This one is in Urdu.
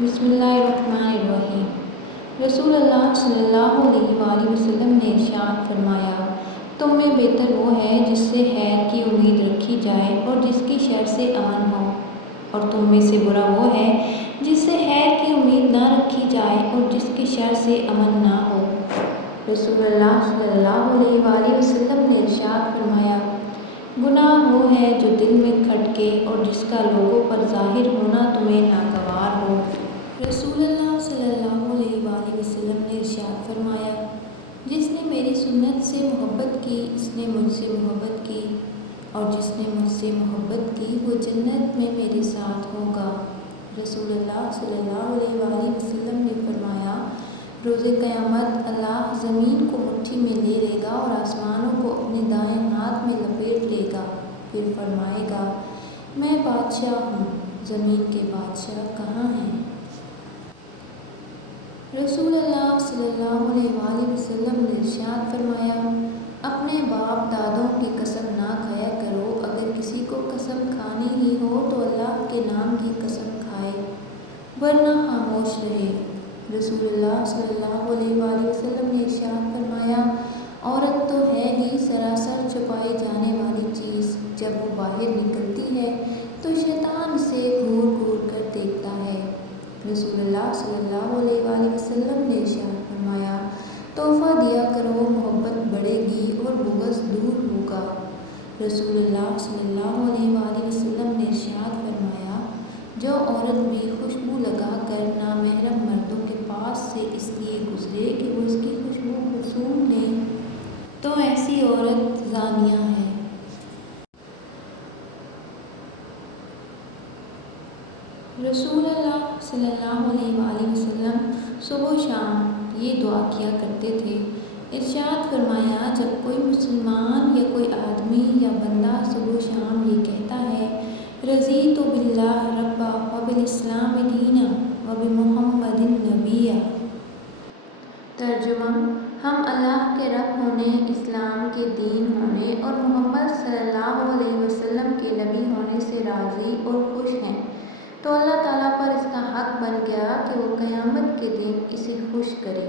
بسم اللہ الرحمن الرحیم۔ رسول اللہ صلی اللہ علیہ وآلہ وسلم نے ارشاد فرمایا، تم میں بہتر وہ ہے جس سے خیر کی امید رکھی جائے اور جس کی شر سے امن ہو، اور تم میں سے برا وہ ہے جس سے خیر کی امید نہ رکھی جائے اور جس کی شر سے امن نہ ہو۔ رسول اللہ صلی اللہ علیہ وآلہ وسلم نے ارشاد فرمایا، گناہ وہ ہے جو دل میں کھٹکے اور جس کا لوگوں پر ظاہر ہونا تمہیں ناگوار ہو۔ رسول اللہ صلی اللہ علیہ وآلہ وسلم نے ارشاد فرمایا، جس نے میری سنت سے محبت کی اس نے مجھ سے محبت کی، اور جس نے مجھ سے محبت کی وہ جنت میں میرے ساتھ ہوگا۔ رسول اللہ صلی اللہ علیہ وآلہ وسلم نے فرمایا، روز قیامت اللہ زمین کو مٹھی میں لے لے گا اور آسمانوں کو اپنے دائیں ہاتھ میں لپیٹ لے گا، پھر فرمائے گا، میں بادشاہ ہوں، زمین کے بادشاہ کہاں ہیں؟ رسول اللہ صلی اللہ علیہ وآلہ وسلم نے ارشاد فرمایا، اپنے باپ دادوں کی قسم نہ کھایا کرو، اگر کسی کو قسم کھانی ہی ہو تو اللہ کے نام کی قسم کھائے، ورنہ خاموش رہے۔ رسول اللہ صلی اللہ علیہ وآلہ وسلم نے ارشاد فرمایا، عورت تو ہے ہی سراسر چھپائی جانے والی چیز، جب وہ باہر نکلتی ہے تو شیطان اسے گھور گھور کر دیکھتا ہے۔ رسول اللہ صلی اللہ علیہ وآلہ وسلم نے ارشاد فرمایا، تحفہ دیا کرو، محبت بڑھے گی اور بغض دور ہوگا۔ رسول اللہ صلی اللہ علیہ وآلہ وسلم نے ارشاد فرمایا، جو عورت بھی خوشبو لگا کر نامحرم مردوں کے پاس سے اس لیے گزرے کہ وہ اس کی خوشبو کو سونگھ لیں تو ایسی عورت زانیہ ہے۔ رسول اللہ صلی اللہ علیہ وآلہ وسلم صبح و شام یہ دعا کیا کرتے تھے۔ ارشاد فرمایا، جب کوئی مسلمان یا کوئی آدمی یا بندہ صبح و شام یہ کہتا ہے، رضیت باللہ ربا وبالاسلام دینا وبمحمد نبیا، ترجمہ، ہم اللہ کے رب ہونے، اسلام کے دین ہونے اور محمد صلی اللہ علیہ وسلم کے نبی ہونے سے راضی اور خوش ہیں، تو اللہ تعالیٰ پر اس کا حق بن گیا کہ وہ قیامت کے دن اسے خوش کرے۔